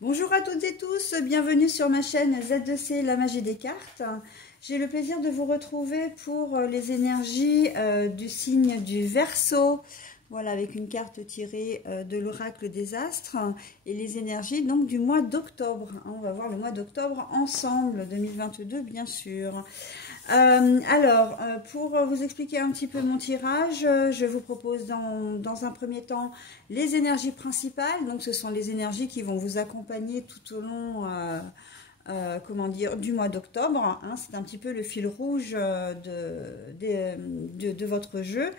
Bonjour à toutes et tous, bienvenue sur ma chaîne Z2C, la magie des cartes. J'ai le plaisir de vous retrouver pour les énergies du signe du Verseau. Voilà, avec une carte tirée de l'oracle des astres et les énergies donc du mois d'octobre. On va voir le mois d'octobre ensemble, 2022 bien sûr. Pour vous expliquer un petit peu mon tirage, je vous propose dans un premier temps les énergies principales. Donc ce sont les énergies qui vont vous accompagner tout au long du mois d'octobre. Hein. C'est un petit peu le fil rouge de votre jeu.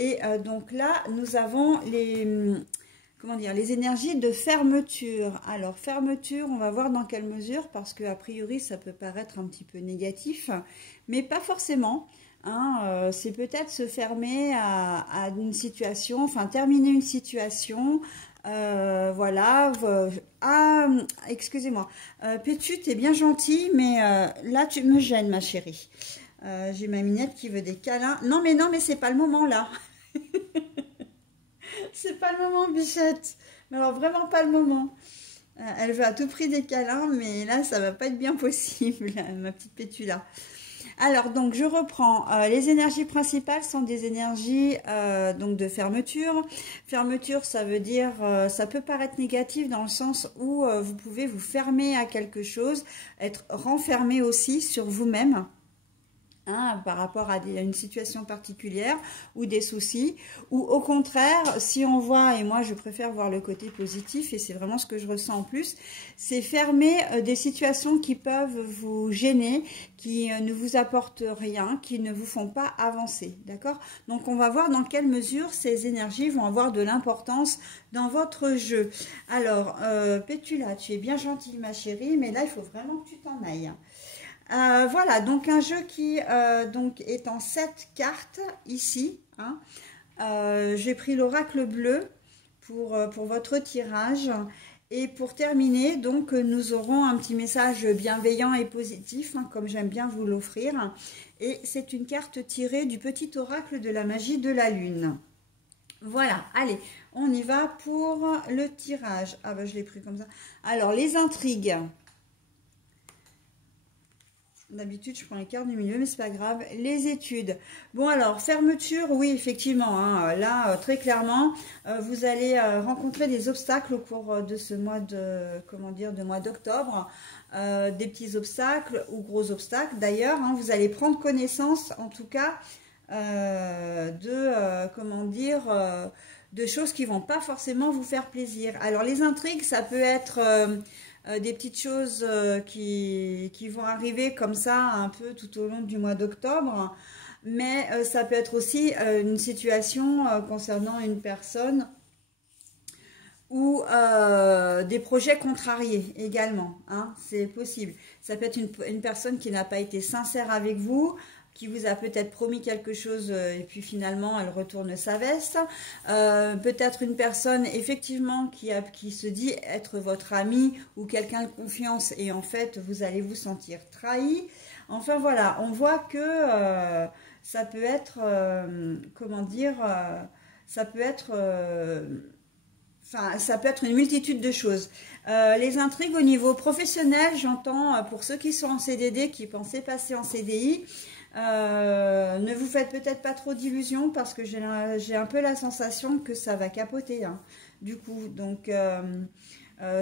Et donc là, nous avons les énergies de fermeture. Alors, fermeture, on va voir dans quelle mesure, parce que a priori, ça peut paraître un petit peu négatif, mais pas forcément. Hein, c'est peut-être se fermer à une situation, enfin terminer une situation. Voilà. Excusez-moi. Pétu, t'es bien gentil, mais là, tu me gênes, ma chérie. J'ai ma minette qui veut des câlins. Non, mais c'est pas le moment, là. C'est pas le moment, bichette. Mais alors, vraiment pas le moment. Elle veut à tout prix des câlins, mais là, ça va pas être bien possible, ma petite Pétula. Alors, donc, je reprends. Les énergies principales sont des énergies donc de fermeture. Fermeture, ça veut dire, ça peut paraître négatif dans le sens où vous pouvez vous fermer à quelque chose, être renfermé aussi sur vous-même. Hein, par rapport à une situation particulière ou des soucis, ou au contraire, si on voit, et moi je préfère voir le côté positif, et c'est vraiment ce que je ressens en plus, c'est fermer des situations qui peuvent vous gêner, qui ne vous apportent rien, qui ne vous font pas avancer, d'accord? Donc on va voir dans quelle mesure ces énergies vont avoir de l'importance dans votre jeu. Alors, Pétula, tu es bien gentille ma chérie, mais là il faut vraiment que tu t'en ailles. Voilà, donc un jeu qui donc est en 7 cartes ici. Hein. J'ai pris l'oracle bleu pour votre tirage. Et pour terminer, donc nous aurons un petit message bienveillant et positif, hein, comme j'aime bien vous l'offrir. Et c'est une carte tirée du petit oracle de la magie de la lune. Voilà, allez, on y va pour le tirage. Ah ben je l'ai pris comme ça. Alors, les intrigues. D'habitude, je prends les cartes du milieu, mais c'est pas grave. Les études. Bon, alors, fermeture, oui, effectivement. Hein, là, très clairement, vous allez rencontrer des obstacles au cours de ce mois de mois d'octobre. Des petits obstacles ou gros obstacles. D'ailleurs, hein, vous allez prendre connaissance, en tout cas, de choses qui vont pas forcément vous faire plaisir. Alors, les intrigues, ça peut être des petites choses qui vont arriver comme ça un peu tout au long du mois d'octobre, mais ça peut être aussi une situation concernant une personne ou des projets contrariés également, hein, c'est possible. Ça peut être une personne qui n'a pas été sincère avec vous, qui vous a peut-être promis quelque chose et puis finalement elle retourne sa veste. Peut-être une personne effectivement qui se dit être votre ami ou quelqu'un de confiance et en fait vous allez vous sentir trahi. Enfin voilà, on voit que ça peut être, ça peut être... Enfin, ça peut être une multitude de choses. Les intrigues au niveau professionnel, j'entends pour ceux qui sont en CDD, qui pensaient passer en CDI, ne vous faites peut-être pas trop d'illusions parce que j'ai un peu la sensation que ça va capoter. Hein, du coup, donc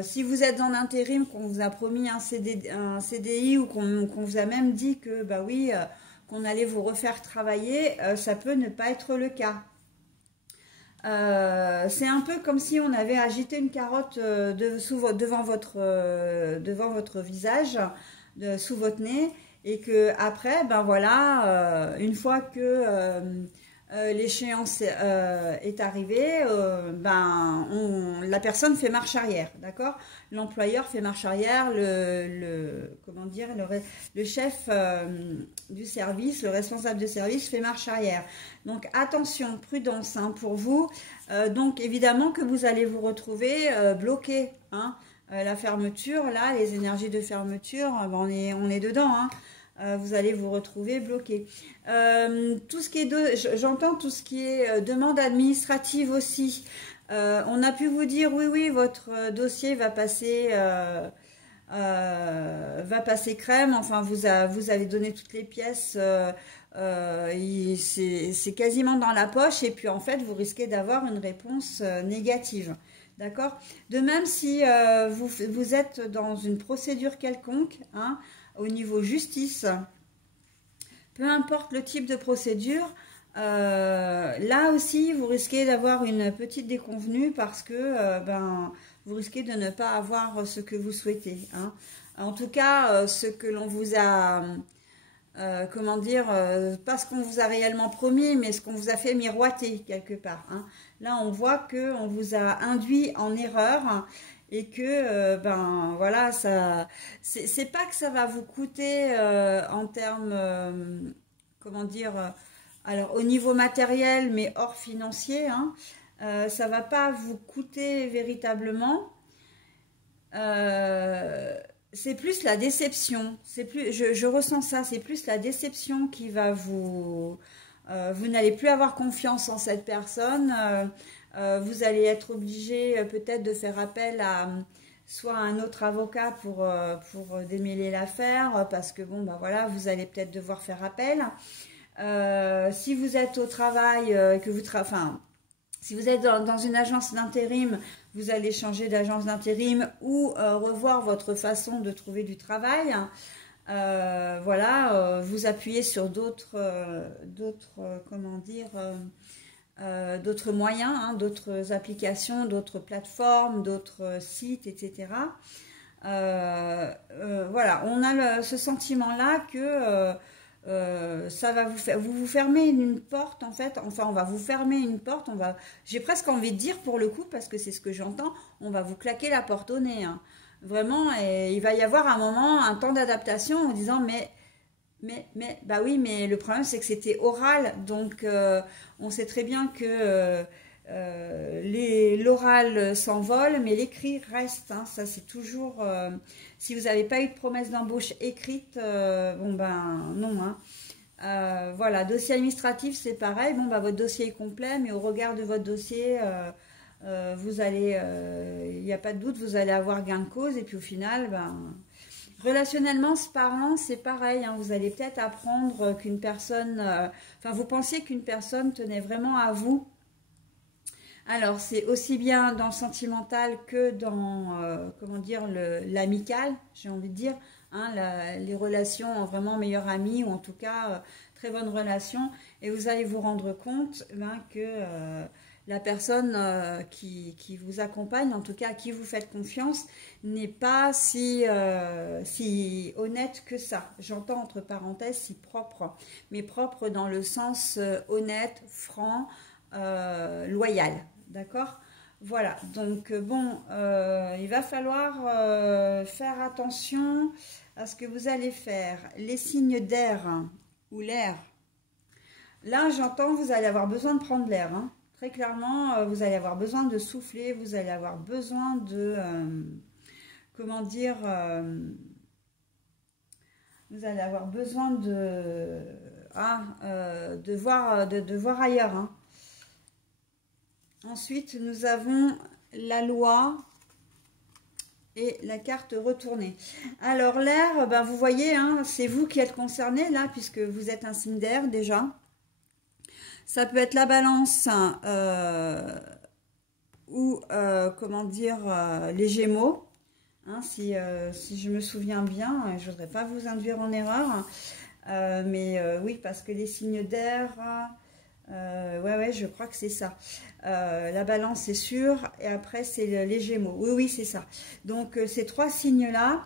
si vous êtes en intérim, qu'on vous a promis un CDI ou qu'on vous a même dit que bah oui, qu'on allait vous refaire travailler, ça peut ne pas être le cas. C'est un peu comme si on avait agité une carotte devant votre visage, sous votre nez, et que après, ben voilà, une fois que l'échéance est arrivée, la personne fait marche arrière, d'accord? L'employeur fait marche arrière, le chef du service, le responsable de service fait marche arrière. Donc attention, prudence hein, pour vous. Donc évidemment que vous allez vous retrouver bloqué. Hein, la fermeture, là, les énergies de fermeture, on est dedans. Hein. Vous allez vous retrouver bloqué. Tout ce qui est j'entends tout ce qui est demande administrative aussi. On a pu vous dire, oui, oui, votre dossier va passer crème. Enfin, vous avez donné toutes les pièces. C'est quasiment dans la poche. Et puis, en fait, vous risquez d'avoir une réponse négative. D'accord? De même, si vous êtes dans une procédure quelconque, hein, au niveau justice, peu importe le type de procédure, là aussi, vous risquez d'avoir une petite déconvenue parce que vous risquez de ne pas avoir ce que vous souhaitez. Hein. En tout cas, ce que l'on vous a, comment dire, pas ce qu'on vous a réellement promis, mais ce qu'on vous a fait miroiter quelque part. Hein. Là, on voit qu'on vous a induit en erreur. Hein, et que voilà, ça c'est pas que ça va vous coûter en termes comment dire alors au niveau matériel mais hors financier, hein, ça va pas vous coûter véritablement, c'est plus la déception, c'est plus je ressens ça, c'est plus la déception qui va vous vous n'allez plus avoir confiance en cette personne. Vous allez être obligé peut-être de faire appel à soit un autre avocat pour démêler l'affaire, parce que bon, voilà, vous allez peut-être devoir faire appel. Si vous êtes au travail, que vous si vous êtes dans une agence d'intérim, vous allez changer d'agence d'intérim ou revoir votre façon de trouver du travail. Voilà, vous appuyez sur d'autres comment dire, d'autres moyens, hein, d'autres applications, d'autres plateformes, d'autres sites, etc. Voilà, on a ce sentiment-là que ça va vous fermer une porte en fait. Enfin, on va vous fermer une porte. J'ai presque envie de dire pour le coup, parce que c'est ce que j'entends, on va vous claquer la porte au nez. Hein. Vraiment, et il va y avoir un moment, un temps d'adaptation en disant bah oui, mais le problème c'est que c'était oral, donc on sait très bien que l'oral s'envole, mais l'écrit reste. Hein, ça c'est toujours. Si vous n'avez pas eu de promesse d'embauche écrite, bon ben non. Hein. Voilà, dossier administratif c'est pareil. Bon bah votre dossier est complet, mais au regard de votre dossier, vous allez, il n'y a pas de doute, vous allez avoir gain de cause, et puis au final, relationnellement parlant, c'est pareil, hein, vous allez peut-être apprendre qu'une personne, vous pensiez qu'une personne tenait vraiment à vous. Alors, c'est aussi bien dans le sentimental que dans, comment dire, l'amical, j'ai envie de dire, hein, les relations vraiment meilleures amies, ou en tout cas, très bonnes relations. Et vous allez vous rendre compte que la personne qui vous accompagne, en tout cas à qui vous faites confiance, n'est pas si honnête que ça. J'entends entre parenthèses si propre, mais propre dans le sens honnête, franc, loyal. D'accord? Voilà, donc bon, il va falloir faire attention à ce que vous allez faire. Les signes d'air ou l'air. Là, j'entends, vous allez avoir besoin de prendre l'air, hein. Très clairement, vous allez avoir besoin de souffler, vous allez avoir besoin de, comment dire, vous allez avoir besoin de voir ailleurs. Hein. Ensuite, nous avons la loi et la carte retournée. Alors l'air, vous voyez, hein, c'est vous qui êtes concerné là, puisque vous êtes un signe d'air déjà. Ça peut être la balance ou, comment dire, les gémeaux. Hein, si je me souviens bien, je ne voudrais pas vous induire en erreur. Mais oui, parce que les signes d'air, ouais, je crois que c'est ça. La balance, c'est sûr. Et après, c'est les gémeaux. Oui, c'est ça. Donc, ces trois signes-là,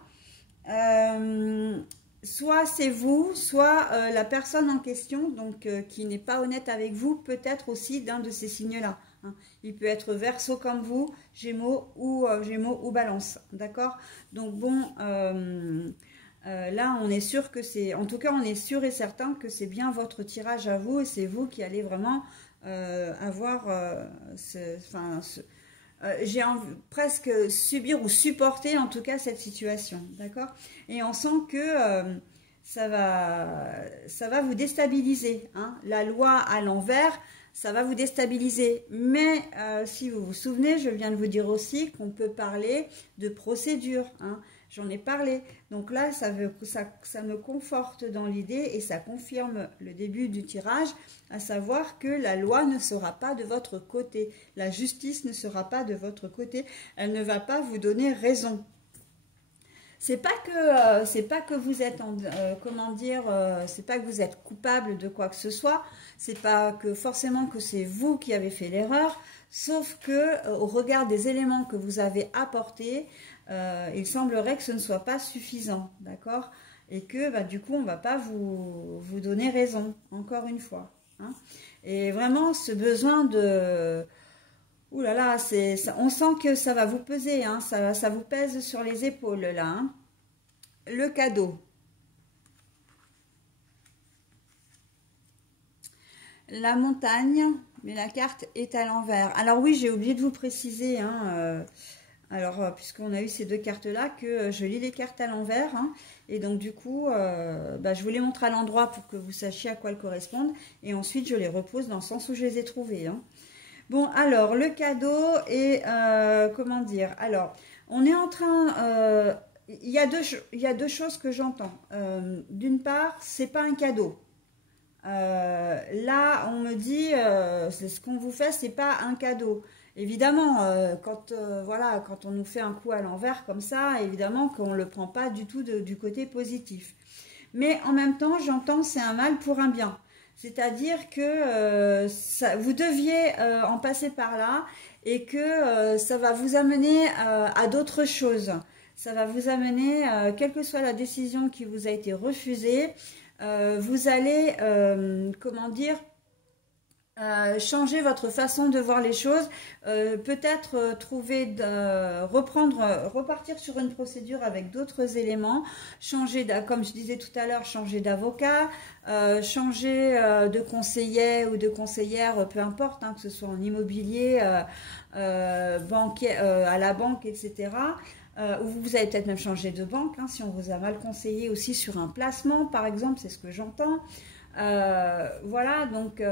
soit c'est vous, soit la personne en question, donc qui n'est pas honnête avec vous, peut être aussi d'un de ces signes-là. Hein. Il peut être Verseau comme vous, Gémeaux ou Balance, d'accord? Donc bon, là on est sûr que c'est, en tout cas on est sûr et certain que c'est bien votre tirage à vous et c'est vous qui allez vraiment avoir, j'ai presque subir ou supporter en tout cas cette situation, d'accord? Et on sent que ça va vous déstabiliser, hein? La loi à l'envers, ça va vous déstabiliser. Mais si vous vous souvenez, je viens de vous dire aussi qu'on peut parler de procédure, hein. J'en ai parlé. Donc là, ça me conforte dans l'idée et ça confirme le début du tirage, à savoir que la loi ne sera pas de votre côté. La justice ne sera pas de votre côté. Elle ne va pas vous donner raison. C'est pas que vous êtes comment dire, c'est pas que vous êtes coupable de quoi que ce soit, c'est pas que forcément que c'est vous qui avez fait l'erreur, sauf que au regard des éléments que vous avez apportés, il semblerait que ce ne soit pas suffisant, d'accord, et que bah, du coup on va pas vous donner raison, encore une fois, hein. Et vraiment ce besoin de ouh là là, on sent que ça va vous peser, hein, ça vous pèse sur les épaules là, hein. Le cadeau. La montagne, mais la carte est à l'envers. Alors oui, j'ai oublié de vous préciser, hein, puisqu'on a eu ces deux cartes-là, que je lis les cartes à l'envers, hein, et donc du coup, bah, je vous les montre à l'endroit pour que vous sachiez à quoi elles correspondent, et ensuite je les repose dans le sens où je les ai trouvées, hein. Bon, alors, le cadeau et, comment dire, alors, on est en train, il y a deux choses que j'entends. D'une part, c'est pas un cadeau. Là, on me dit, c'est ce qu'on vous fait, c'est pas un cadeau. Évidemment, voilà, quand on nous fait un coup à l'envers comme ça, évidemment qu'on ne le prend pas du tout du côté positif. Mais en même temps, j'entends c'est un mal pour un bien. C'est-à-dire que vous deviez en passer par là et que ça va vous amener à d'autres choses. Ça va vous amener, quelle que soit la décision qui vous a été refusée, vous allez, comment dire, changer votre façon de voir les choses, peut-être repartir sur une procédure avec d'autres éléments, comme je disais tout à l'heure, changer d'avocat, changer de conseiller ou de conseillère, peu importe, hein, que ce soit en immobilier, banquier, à la banque, etc. Ou vous allez peut-être même changer de banque, hein, si on vous a mal conseillé aussi sur un placement, par exemple, c'est ce que j'entends. Voilà, donc...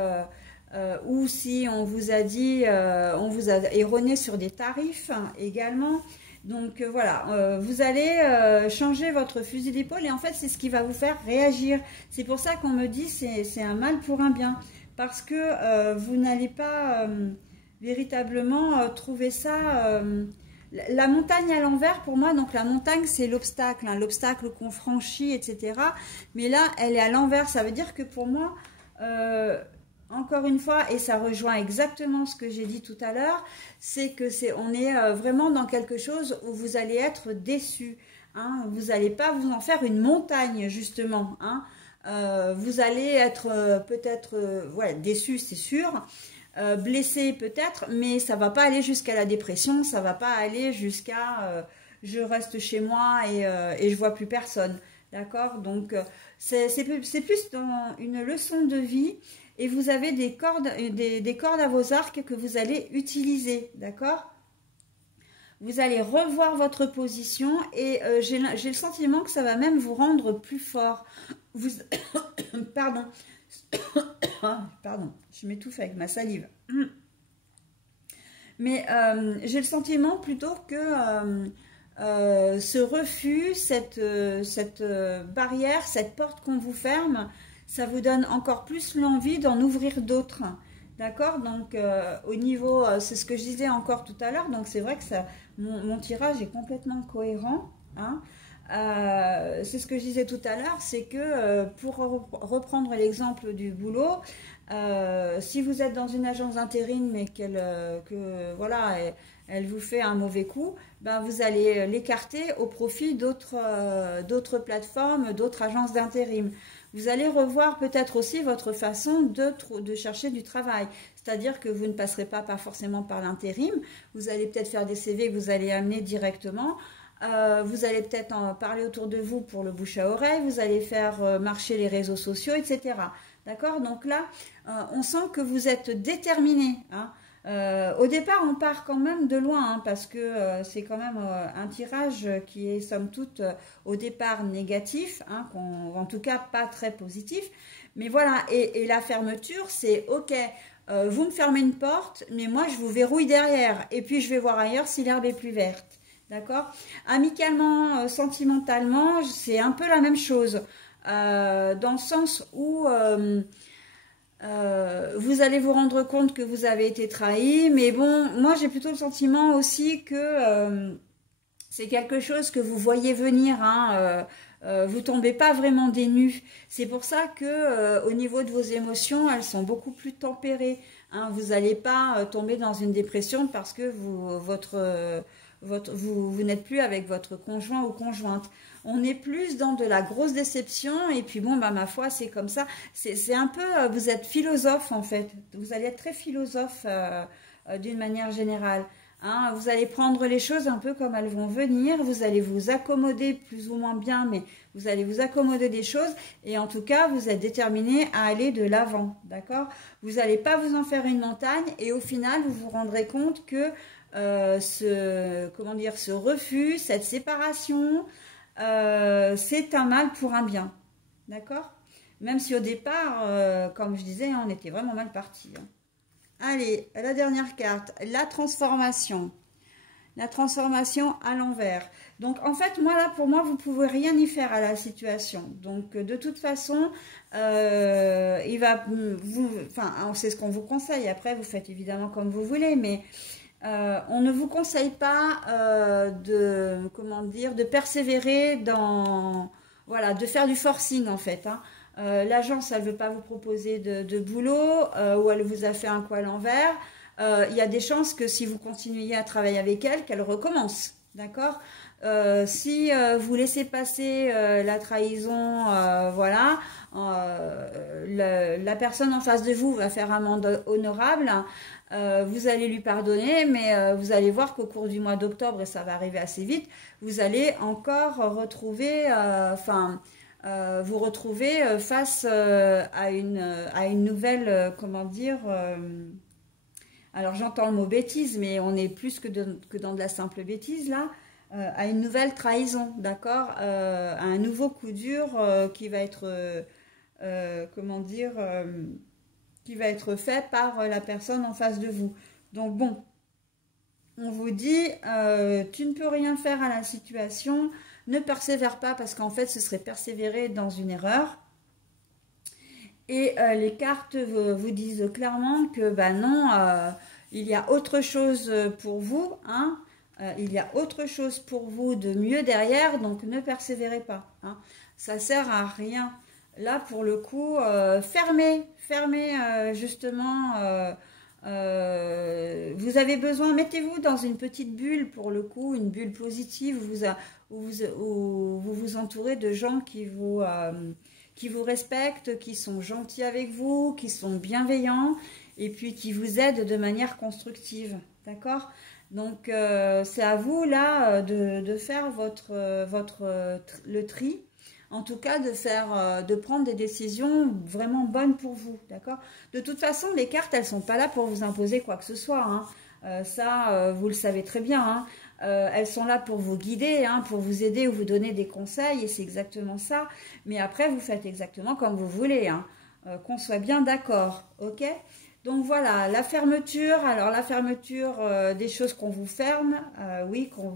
ou si on vous a dit, on vous a erroné sur des tarifs, hein, également. Donc voilà, vous allez changer votre fusil d'épaule et en fait c'est ce qui va vous faire réagir. C'est pour ça qu'on me dit c'est un mal pour un bien. Parce que vous n'allez pas véritablement trouver ça... la montagne à l'envers, pour moi, donc la montagne c'est l'obstacle, hein, l'obstacle qu'on franchit, etc. Mais là, elle est à l'envers, ça veut dire que pour moi... encore une fois, et ça rejoint exactement ce que j'ai dit tout à l'heure, c'est que on est vraiment dans quelque chose où vous allez être déçu, hein. Vous n'allez pas vous en faire une montagne, justement, hein. Vous allez être peut-être ouais, déçu, c'est sûr, blessé peut-être, mais ça ne va pas aller jusqu'à la dépression, ça ne va pas aller jusqu'à je reste chez moi et je ne vois plus personne. D'accord? Donc, c'est plus dans une leçon de vie. Et vous avez des cordes à vos arcs que vous allez utiliser, d'accord? Vous allez revoir votre position et j'ai le sentiment que ça va même vous rendre plus fort. Pardon. Pardon, je m'étouffe avec ma salive. Mais j'ai le sentiment plutôt que ce refus, cette barrière, cette porte qu'on vous ferme, ça vous donne encore plus l'envie d'en ouvrir d'autres. D'accord? Donc, au niveau, c'est ce que je disais encore tout à l'heure, donc c'est vrai que mon tirage est complètement cohérent, hein. C'est ce que je disais tout à l'heure, c'est que pour reprendre l'exemple du boulot, si vous êtes dans une agence d'intérim mais voilà, elle vous fait un mauvais coup, ben vous allez l'écarter au profit d'autres plateformes, d'autres agences d'intérim. Vous allez revoir peut-être aussi votre façon de chercher du travail. C'est-à-dire que vous ne passerez pas forcément par l'intérim. Vous allez peut-être faire des CV que vous allez amener directement. Vous allez peut-être en parler autour de vous pour le bouche à oreille. Vous allez faire marcher les réseaux sociaux, etc. D'accord? Donc là, on sent que vous êtes déterminé, hein. Au départ, on part quand même de loin, hein, parce que c'est quand même un tirage qui est somme toute au départ négatif, hein, en tout cas pas très positif. Mais voilà, et la fermeture, c'est ok, vous me fermez une porte, mais moi je vous verrouille derrière. Et puis je vais voir ailleurs si l'herbe est plus verte. D'accord? Amicalement, sentimentalement, c'est un peu la même chose. Dans le sens où vous allez vous rendre compte que vous avez été trahi. Mais bon, moi j'ai plutôt le sentiment aussi que c'est quelque chose que vous voyez venir, hein, vous tombez pas vraiment des nues. C'est pour ça que au niveau de vos émotions, elles sont beaucoup plus tempérées. Hein. Vous n'allez pas tomber dans une dépression parce que vous n'êtes plus avec votre conjoint ou conjointe. On est plus dans de la grosse déception et puis bon, bah, ma foi, c'est comme ça. C'est un peu, vous êtes philosophe en fait. Vous allez être très philosophe d'une manière générale. Hein, vous allez prendre les choses un peu comme elles vont venir, vous allez vous accommoder plus ou moins bien, mais vous allez vous accommoder des choses et en tout cas, vous êtes déterminé à aller de l'avant, d'accord? Vous n'allez pas vous en faire une montagne et au final, vous vous rendrez compte que ce refus, cette séparation, c'est un mal pour un bien, d'accord? Même si au départ, comme je disais, on était vraiment mal parti. Hein. Allez, la dernière carte, la transformation. La transformation à l'envers. Donc, en fait, moi, là, pour moi, vous ne pouvez rien y faire à la situation. Donc, de toute façon, c'est ce qu'on vous conseille. Après, vous faites évidemment comme vous voulez, mais on ne vous conseille pas de persévérer dans, voilà, de faire du forcing, en fait, hein. L'agence, elle ne veut pas vous proposer de boulot ou elle vous a fait un coup à l'envers. Il y a des chances que si vous continuiez à travailler avec elle, qu'elle recommence. D'accord? Si vous laissez passer la trahison, voilà, la personne en face de vous va faire amende honorable. Vous allez lui pardonner, mais vous allez voir qu'au cours du mois d'octobre, et ça va arriver assez vite, vous allez encore retrouver, vous retrouvez face à une nouvelle, comment dire, alors j'entends le mot bêtise, mais on est plus que dans de la simple bêtise là, à une nouvelle trahison, d'accord, à un nouveau coup dur qui va être, comment dire, qui va être fait par la personne en face de vous. Donc bon, on vous dit, tu ne peux rien faire à la situation. Ne persévère pas parce qu'en fait, ce serait persévérer dans une erreur. Et les cartes vous disent clairement que bah non, il y a autre chose pour vous. Hein, il y a autre chose pour vous de mieux derrière, donc ne persévérez pas. Hein, ça sert à rien. Là, pour le coup, fermez justement... vous avez besoin, mettez-vous dans une petite bulle pour le coup, une bulle positive où vous vous entourez de gens qui vous respectent, qui sont gentils avec vous, qui sont bienveillants et puis qui vous aident de manière constructive, d'accord? Donc c'est à vous là de faire le tri. En tout cas, de prendre des décisions vraiment bonnes pour vous, d'accord? De toute façon, les cartes, elles sont pas là pour vous imposer quoi que ce soit, hein. Vous le savez très bien, hein. Elles sont là pour vous guider, hein, pour vous aider ou vous donner des conseils, et c'est exactement ça. Mais après, vous faites exactement comme vous voulez, hein, qu'on soit bien d'accord, ok? Donc voilà, la fermeture, alors la fermeture des choses qu'on vous ferme, oui, qu'on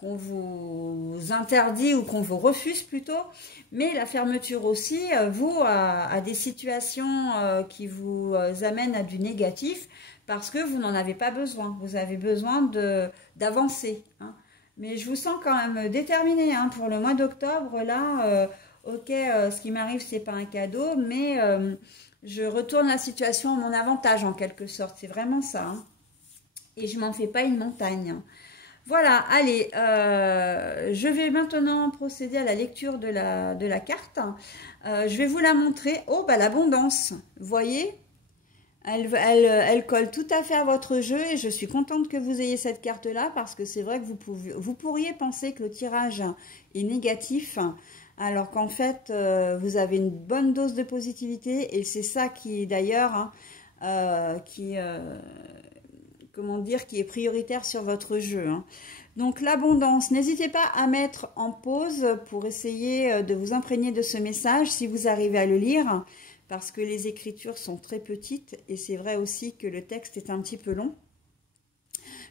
vous interdit ou qu'on vous refuse plutôt, mais la fermeture aussi, à des situations qui vous amènent à du négatif parce que vous n'en avez pas besoin. Vous avez besoin d'avancer. Hein. Mais je vous sens quand même déterminé hein, pour le mois d'octobre. Là, ok, ce qui m'arrive, c'est pas un cadeau, mais je retourne la situation à mon avantage en quelque sorte. C'est vraiment ça. Hein. Et je m'en fais pas une montagne. Hein. Voilà, allez, je vais maintenant procéder à la lecture de la carte. Je vais vous la montrer. Oh, bah l'abondance, vous voyez, elle colle tout à fait à votre jeu et je suis contente que vous ayez cette carte-là parce que c'est vrai que vous pourriez penser que le tirage est négatif alors qu'en fait, vous avez une bonne dose de positivité et c'est ça qui, d'ailleurs, hein, comment dire, qui est prioritaire sur votre jeu. Hein. Donc l'abondance, n'hésitez pas à mettre en pause pour essayer de vous imprégner de ce message si vous arrivez à le lire, parce que les écritures sont très petites et c'est vrai aussi que le texte est un petit peu long.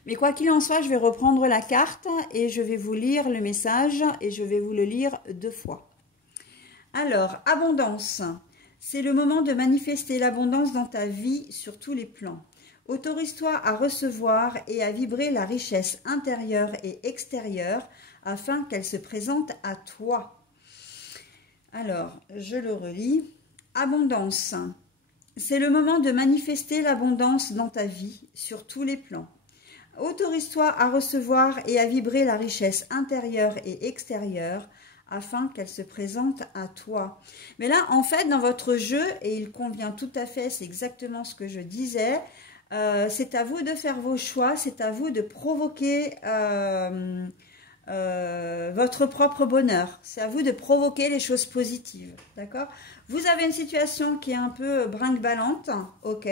Mais quoi qu'il en soit, je vais reprendre la carte et je vais vous lire le message et je vais vous le lire 2 fois. Alors, abondance. C'est le moment de manifester l'abondance dans ta vie sur tous les plans. Autorise-toi à recevoir et à vibrer la richesse intérieure et extérieure afin qu'elle se présente à toi. Alors, je le relis. Abondance. C'est le moment de manifester l'abondance dans ta vie sur tous les plans. Autorise-toi à recevoir et à vibrer la richesse intérieure et extérieure afin qu'elle se présente à toi. Mais là, en fait, dans votre jeu, et il convient tout à fait, c'est exactement ce que je disais, c'est à vous de faire vos choix, c'est à vous de provoquer votre propre bonheur. C'est à vous de provoquer les choses positives, d'accord? Vous avez une situation qui est un peu brinque-ballante, ok?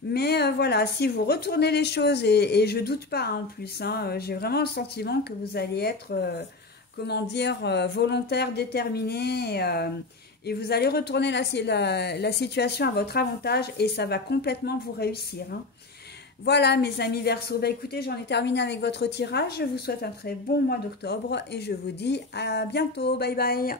Mais voilà, si vous retournez les choses, et je doute pas en plus, hein, j'ai vraiment le sentiment que vous allez être, comment dire, volontaire, déterminé, et vous allez retourner la situation à votre avantage, et ça va complètement vous réussir, hein. Voilà mes amis Verseau, bah écoutez, j'en ai terminé avec votre tirage, je vous souhaite un très bon mois d'octobre, et je vous dis à bientôt, bye bye.